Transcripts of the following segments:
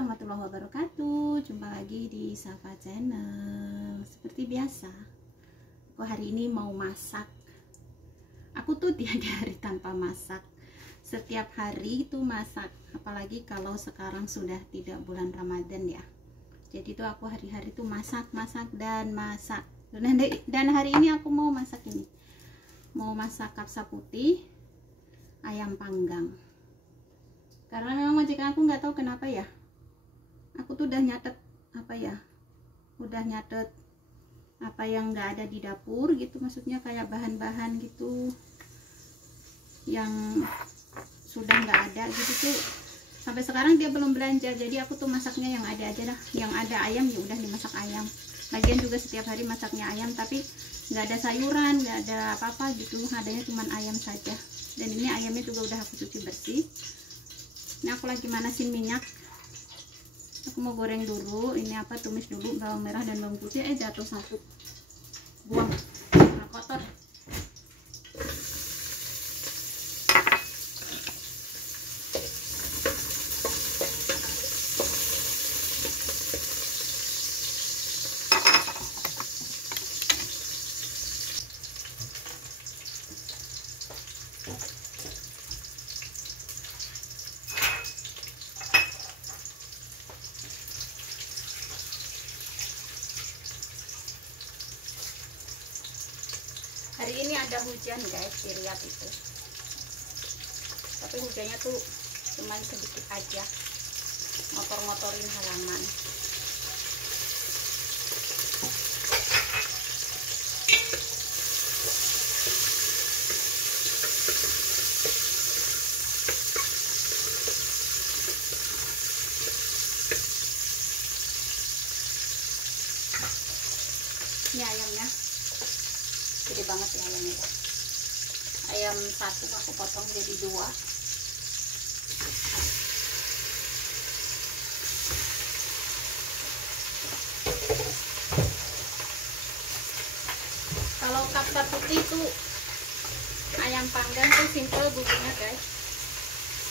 warahmatullahi wabarakatuh. Jumpa lagi di Safa Channel. Seperti biasa, aku hari ini mau masak. Aku tuh tiada hari tanpa masak. Setiap hari itu masak. Apalagi kalau sekarang sudah tidak bulan Ramadan ya. Jadi tuh aku hari-hari tuh masak. Dan hari ini aku mau masak ini. Mau masak kapsa putih, ayam panggang. Karena memang majikan aku nggak tahu kenapa ya, aku tuh udah nyatet apa yang nggak ada di dapur gitu, maksudnya kayak bahan-bahan gitu yang sudah nggak ada gitu tuh. Sampai sekarang dia belum belanja, jadi aku tuh masaknya yang ada aja dah. Yang ada ayam ya udah dimasak ayam. Lagian juga setiap hari masaknya ayam, tapi nggak ada sayuran, nggak ada apa-apa gitu, adanya cuma ayam saja. Dan ini ayamnya juga udah aku cuci bersih. Ini aku lagi manasin minyak. Aku mau goreng dulu. Ini tumis dulu bawang merah dan bawang putih. Jatuh satu. Buang. Nah, kotor. Hari ini ada hujan guys di Riyadh itu, tapi hujannya tuh cuman sedikit aja, motor-motorin halaman. Ini ayamnya gede banget ya ayamnya. Ayam satu aku potong jadi dua. Kalau kapsa putih tuh ayam panggang tuh simple bumbunya guys,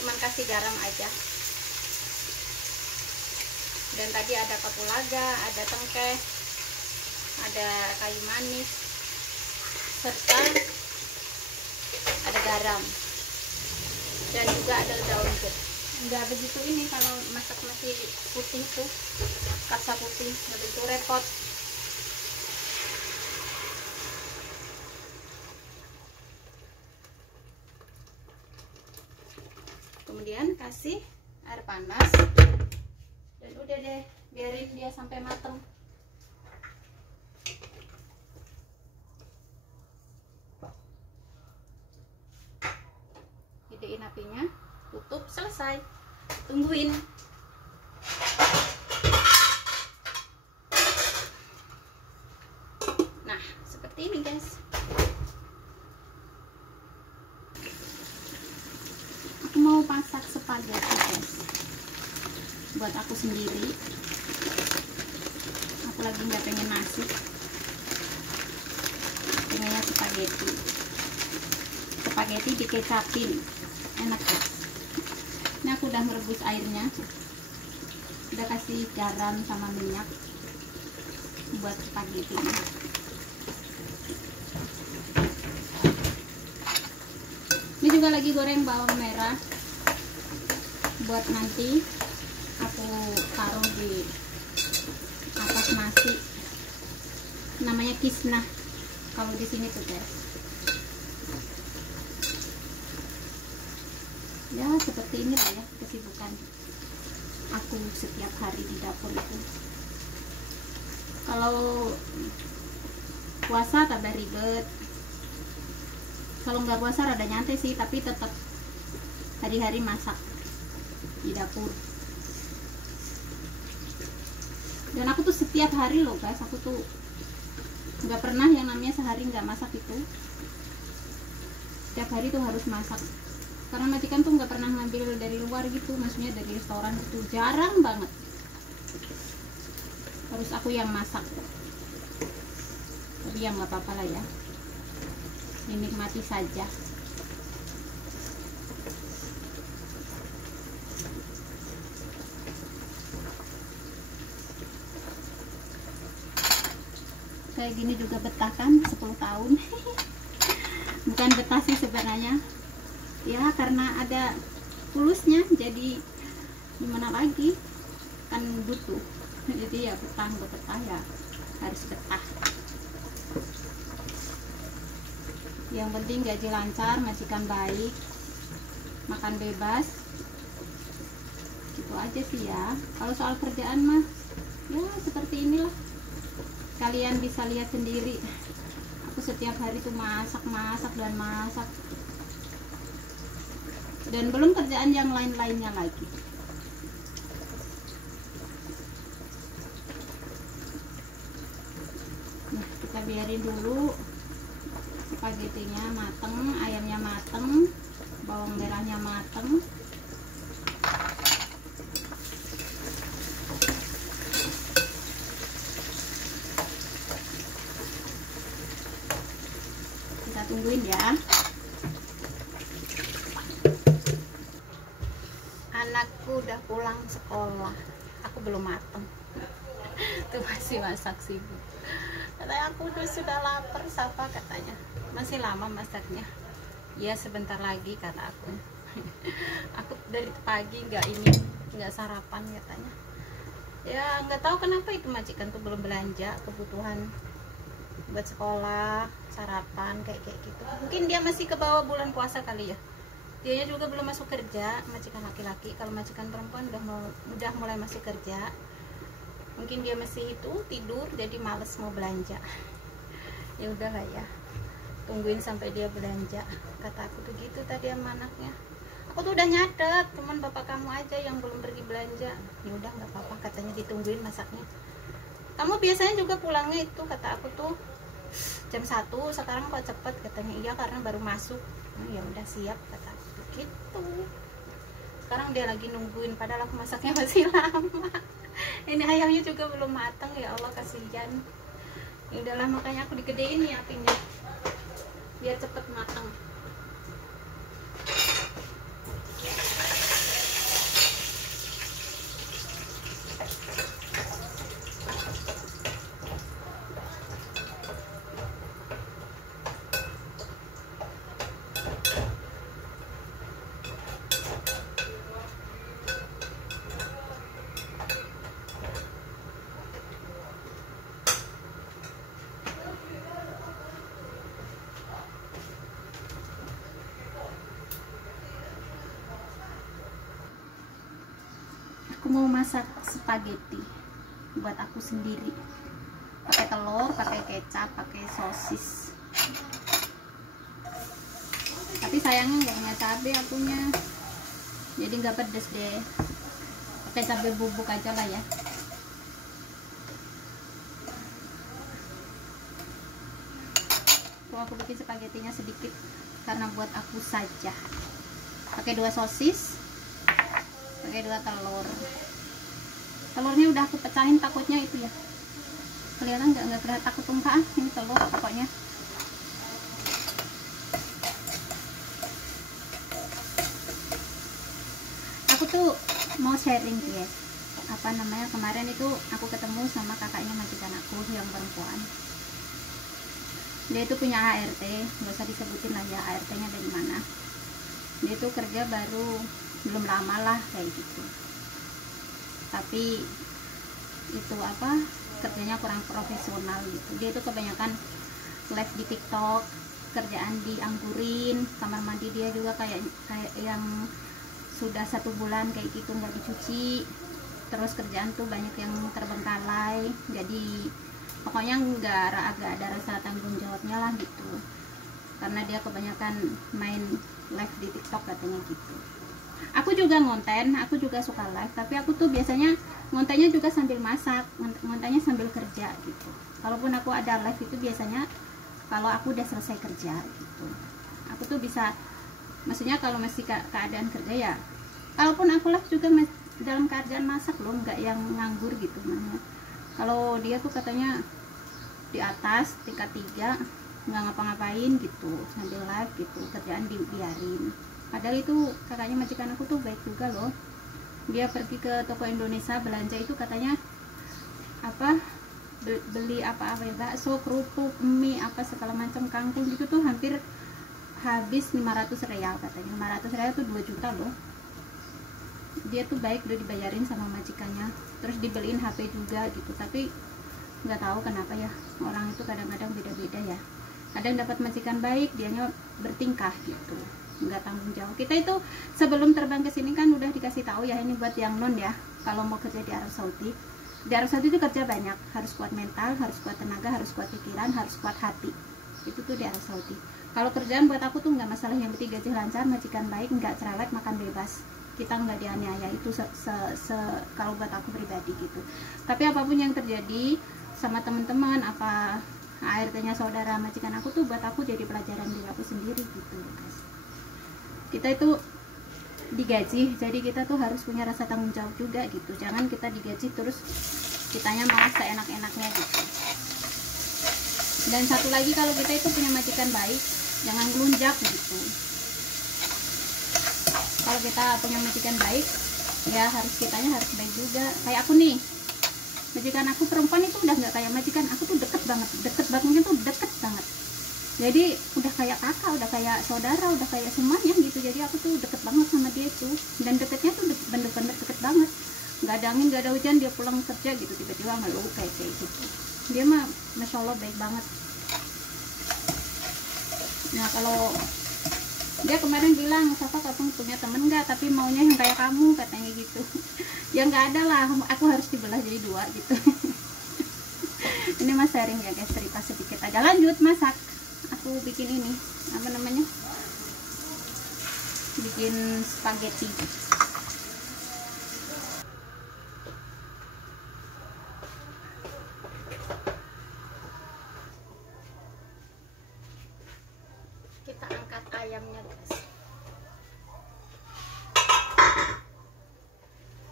cuman kasih garam aja. Dan tadi ada kapulaga, ada tengkeh, ada kayu manis, serta ada garam, dan juga ada daun jeruk. Nggak begitu ini kalau masak nasi putih tuh, kapsa putih nggak begitu repot. Kemudian kasih air panas dan udah deh, biarin dia sampai mateng. Gedein apinya, tutup, selesai. Tungguin. Nah, seperti ini guys. Aku mau masak spaghetti guys, buat aku sendiri. Aku lagi nggak pengen nasi, pengennya spaghetti. Spaghetti dikecapin, enak ya. Ini aku udah merebus airnya, udah kasih garam sama minyak buat spaghetti ini. Ini juga lagi goreng bawang merah buat nanti aku taruh di atas nasi. Namanya kisnah kalau di sini tuh guys. Ya seperti inilah ya kesibukan aku setiap hari di dapur itu. Kalau puasa tambah ribet, kalau nggak puasa rada nyantai sih, tapi tetap hari-hari masak di dapur. Dan aku tuh setiap hari loh guys, aku tuh nggak pernah yang namanya sehari nggak masak itu. Setiap hari tuh harus masak. Karena majikan tuh nggak pernah ngambil dari luar gitu, maksudnya dari restoran itu jarang banget. Harus aku yang masak. Tapi ya nggak apa-apa lah ya, dinikmati saja. Kayak gini juga betah kan 10 tahun. Bukan betah sih sebenarnya ya, karena ada tulusnya, jadi gimana lagi, kan butuh, jadi ya betah nggak betah ya harus betah. Yang penting gaji lancar, majikan baik, makan bebas, gitu aja sih ya. Kalau soal kerjaan mah ya seperti inilah, kalian bisa lihat sendiri. Aku setiap hari tuh masak dan masak, dan belum kerjaan yang lain-lainnya lagi. Nah, kita biarin dulu spaghettinya mateng, ayamnya mateng, bawang merahnya mateng. Kita tungguin ya. Anakku udah pulang sekolah, aku belum mateng. Tuh masih masak sibuk. Katanya aku sudah lapar, Safa katanya. Masih lama masaknya. Ya sebentar lagi kata aku. Aku dari pagi nggak sarapan katanya. Ya nggak tahu kenapa itu majikan tuh belum belanja kebutuhan buat sekolah, sarapan kayak gitu. Mungkin dia masih ke bawah bulan puasa kali ya. Dianya juga belum masuk kerja, majikan laki-laki. Kalau majikan perempuan udah mulai masuk kerja. Mungkin dia masih itu tidur, jadi males mau belanja. Ya udahlah ya, tungguin sampai dia belanja. Kata aku tuh gitu tadi sama anaknya. Aku tuh udah nyatet, cuman bapak kamu aja yang belum pergi belanja. Ya udah nggak apa-apa, katanya ditungguin masaknya. Kamu biasanya juga pulangnya itu, kata aku tuh jam 1, sekarang kok cepet, katanya. Iya karena baru masuk. Ya udah siap, kata aku tuh gitu. Sekarang dia lagi nungguin, padahal aku masaknya masih lama. Ini ayamnya juga belum matang, ya Allah kasihan. Ya udahlah, makanya aku digedein nih apinya biar cepet matang. Aku mau masak spaghetti buat aku sendiri, pakai telur, pakai kecap, pakai sosis. Tapi sayangnya nggak punya cabai akunya, jadi nggak pedes deh. Pakai cabai bubuk aja lah ya. Tuh aku bikin spagettinya sedikit karena buat aku saja. Pakai 2 sosis, pakai 2 telur. Telurnya udah aku pecahin, takutnya itu ya, kelihatan nggak kelihatan, takut tumpah. Ini telur pokoknya. Aku tuh mau sharing guys, apa namanya, kemarin itu aku ketemu sama kakaknya majikan aku yang perempuan. Dia itu punya ART, nggak usah disebutin lah ya ART-nya dari mana. Dia tuh kerja baru belum lama lah kayak gitu, tapi itu apa, kerjanya kurang profesional gitu. Dia itu kebanyakan live di TikTok, kerjaan dianggurin, kamar mandi dia juga kayak yang sudah 1 bulan kayak gitu nggak dicuci. Terus kerjaan tuh banyak yang terbengkalai, jadi pokoknya agak ada rasa tanggung jawabnya lah gitu, karena dia kebanyakan main live di TikTok katanya gitu. Aku juga ngonten, aku juga suka live, tapi aku tuh biasanya ngontennya juga sambil masak, ngontennya sambil kerja gitu. Kalaupun aku ada live itu biasanya kalau aku udah selesai kerja gitu. Aku tuh bisa, maksudnya kalau masih keadaan kerja ya, kalaupun aku live juga dalam keadaan masak loh, nggak yang nganggur gitu namanya. Kalau dia tuh katanya di atas tingkat 3 nggak ngapa-ngapain gitu sambil live gitu, kerjaan dibiarin. Padahal itu kakaknya majikan aku tuh baik juga loh. Dia pergi ke toko Indonesia belanja itu katanya apa, beli apa-apa ya, bakso, kerupuk, mie, apa segala macam, kangkung gitu tuh hampir habis 500 real katanya. 500 real tuh 2 juta loh. Dia tuh baik, udah dibayarin sama majikannya, terus dibeliin HP juga gitu. Tapi nggak tahu kenapa ya, orang itu kadang-kadang beda-beda ya. Kadang dapat majikan baik, dianya bertingkah gitu, nggak tanggung jawab. Kita itu sebelum terbang ke sini kan udah dikasih tahu ya, ini buat yang non ya, kalau mau kerja di Arab Saudi. Di Arab Saudi itu kerja banyak, harus kuat mental, harus kuat tenaga, harus kuat pikiran, harus kuat hati. Itu tuh di Arab Saudi. Kalau kerjaan buat aku tuh nggak masalah, yang penting gaji lancar, majikan baik, nggak cerewet, makan bebas. Kita nggak dianiaya, itu kalau buat aku pribadi gitu. Tapi apapun yang terjadi sama teman-teman, apa ART-nya saudara, majikan aku tuh buat aku jadi pelajaran diri aku sendiri gitu guys. Kita itu digaji, jadi kita tuh harus punya rasa tanggung jawab juga gitu. Jangan kita digaji terus kitanya malah seenak-enaknya gitu. Dan satu lagi, kalau kita itu punya majikan baik, jangan ngelunjak gitu. Kalau kita punya majikan baik, ya kitanya harus baik juga. Kayak aku nih, majikan aku perempuan itu udah nggak kayak majikan aku tuh, deket banget tuh, deket banget. Jadi udah kayak kakak, udah kayak saudara, udah kayak semuanya gitu. Jadi aku tuh deket banget sama dia tuh, dan deketnya tuh bener-bener deket banget. Nggak ada angin, nggak ada hujan, dia pulang kerja gitu tiba-tiba ngeluh kayak gitu. Dia mah masya Allah baik banget. Nah kalau dia kemarin bilang, Safa kamu punya temen nggak, tapi maunya yang kayak kamu, katanya gitu. Ya nggak ada lah, aku harus dibelah jadi 2 gitu. Ini mas sharing ya guys, cerita sedikit aja. Lanjut masak. Aku bikin ini, apa namanya, bikin spaghetti. Kita angkat ayamnya guys.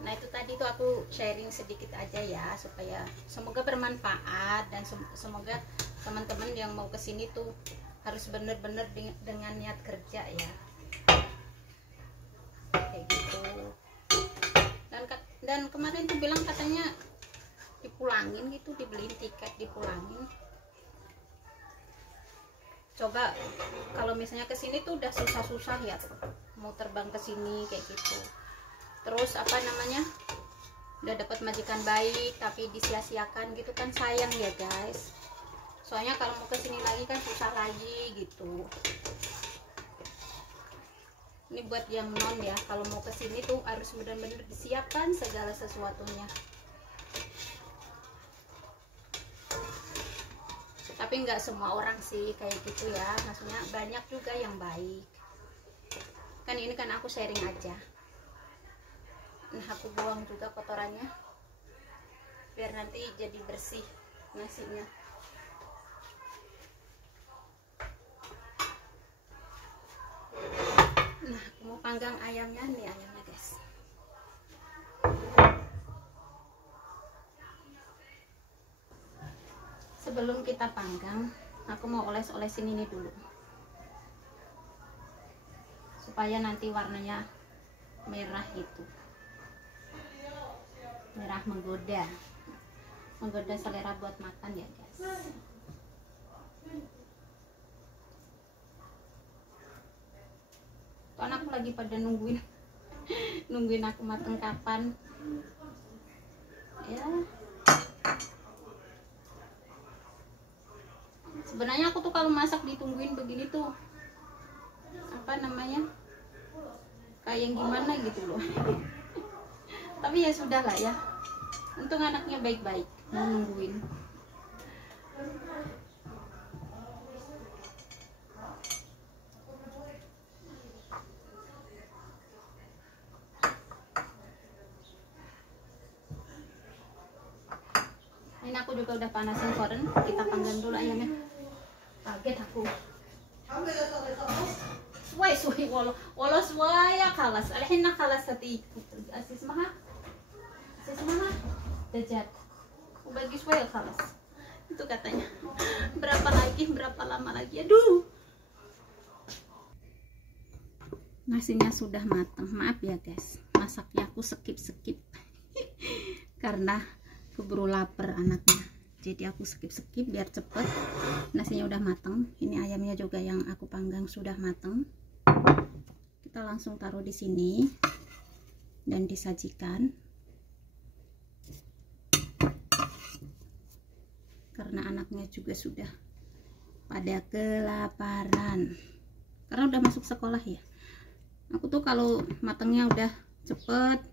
Nah itu tadi tuh aku sharing sedikit aja ya, supaya semoga bermanfaat, dan semoga teman-teman yang mau kesini tuh harus bener-bener dengan niat kerja ya, kayak gitu. Dan kemarin tuh bilang katanya dipulangin gitu, dibeliin tiket dipulangin. Coba kalau misalnya kesini tuh udah susah-susah ya tuh, mau terbang ke sini kayak gitu. Terus apa namanya, udah dapat majikan baik tapi disia-siakan gitu kan, sayang ya guys. Soalnya kalau mau kesini lagi kan susah lagi gitu. Ini buat yang non ya, kalau mau kesini tuh harus benar-benar disiapkan segala sesuatunya. Tapi nggak semua orang sih kayak gitu ya, maksudnya banyak juga yang baik. Kan ini kan aku sharing aja. Nah aku buang juga kotorannya, biar nanti jadi bersih nasinya. Nah aku mau panggang ayamnya nih, ayamnya guys. Sebelum kita panggang, aku mau oles-olesin ini dulu, supaya nanti warnanya merah gitu, merah menggoda selera buat makan ya guys. Tuh anakku lagi pada nungguin aku mateng kapan ya. Sebenarnya aku tuh kalau masak ditungguin begini tuh, apa namanya, kayak yang gimana gitu loh. Tapi ya sudah lah ya, untung anaknya baik-baik mau nungguin. Ini aku juga udah panasin koren, kita panggang dulu ayamnya. Kaget aku. Suai wala suaya kalas. Alhin na kalas hati. Asis maha dajat. Bagi suaya kalas. Itu katanya. Berapa lama lagi? Aduh. Nasinya sudah matang. Maaf ya guys, masaknya aku skip karena keburu lapar anaknya. jadi aku skip biar cepet. Nasinya udah mateng, ini ayamnya juga yang aku panggang sudah mateng. Kita langsung taruh di sini dan disajikan. Karena anaknya juga sudah pada kelaparan, karena udah masuk sekolah ya. Aku tuh kalau matengnya udah cepet,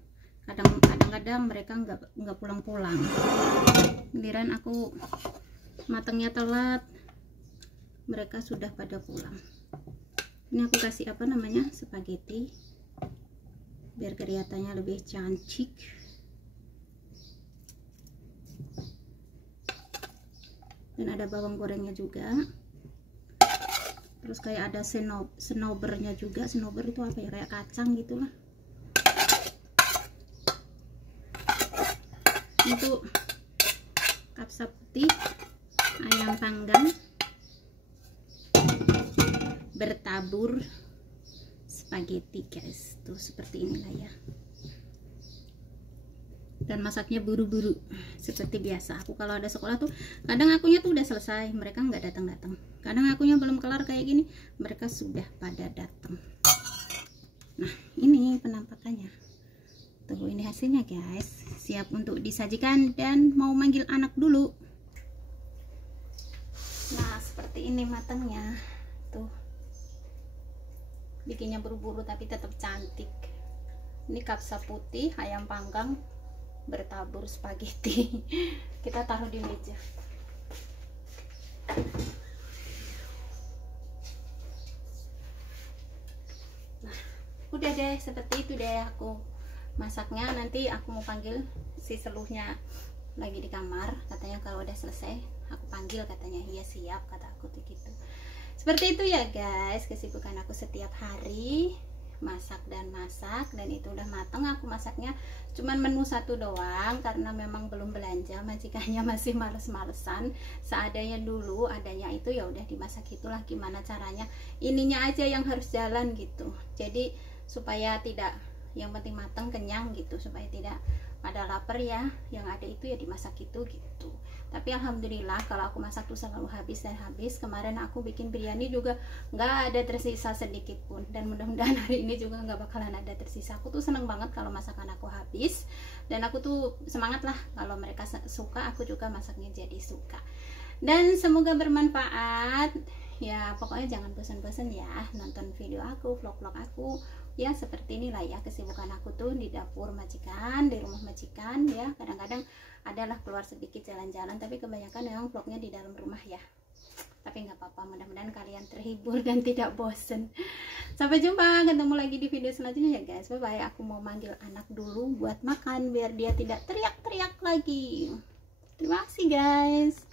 kadang-kadang mereka nggak pulang-pulang. Giliran aku matengnya telat, mereka sudah pada pulang. Ini aku kasih apa namanya, spaghetti, biar kelihatannya lebih cantik. Dan ada bawang gorengnya juga. Terus kayak ada senobernya juga. Senober itu apa ya, kayak kacang gitulah. Itu kapsa putih, ayam panggang bertabur spaghetti guys. Tuh seperti inilah ya. Dan masaknya buru-buru seperti biasa. Aku kalau ada sekolah tuh kadang akunya tuh udah selesai, mereka nggak datang-datang. Kadang akunya belum kelar kayak gini, mereka sudah pada datang. Nah, ini penampakannya. Tuh, ini hasilnya guys. Siap untuk disajikan dan mau manggil anak dulu. Nah, seperti ini matangnya. Tuh. Bikinnya buru-buru tapi tetap cantik. Ini kapsa putih, ayam panggang bertabur spaghetti. Kita taruh di meja. Nah, udah deh, seperti itu deh aku masaknya. Nanti aku mau panggil si seluhnya lagi di kamar, katanya kalau udah selesai aku panggil, katanya iya siap, kata aku tuh gitu. Seperti itu ya guys, kesibukan aku setiap hari, masak dan itu udah mateng. Aku masaknya cuman menu satu doang karena memang belum belanja, majikannya masih males-malesan. Seadanya dulu, adanya itu ya udah dimasak, itulah gimana caranya, ininya aja yang harus jalan gitu. Jadi supaya tidak, yang penting mateng kenyang gitu, supaya tidak pada lapar ya, yang ada itu ya dimasak itu gitu. Tapi alhamdulillah kalau aku masak tuh selalu habis dan habis. Kemarin aku bikin biryani juga nggak ada tersisa sedikit pun, dan mudah-mudahan hari ini juga nggak bakalan ada tersisa. Aku tuh seneng banget kalau masakan aku habis, dan aku tuh semangat lah kalau mereka suka, aku juga masaknya jadi suka. Dan semoga bermanfaat ya. Pokoknya jangan bosan-bosan ya nonton video aku, vlog-vlog aku ya. Seperti inilah ya kesibukan aku tuh di dapur majikan, di rumah majikan ya. Kadang-kadang adalah keluar sedikit jalan-jalan, tapi kebanyakan memang vlognya di dalam rumah ya. Tapi nggak apa-apa, mudah-mudahan kalian terhibur dan tidak bosen. Sampai jumpa, ketemu lagi di video selanjutnya ya guys. Bye bye. Aku mau manggil anak dulu buat makan biar dia tidak teriak-teriak lagi. Terima kasih guys.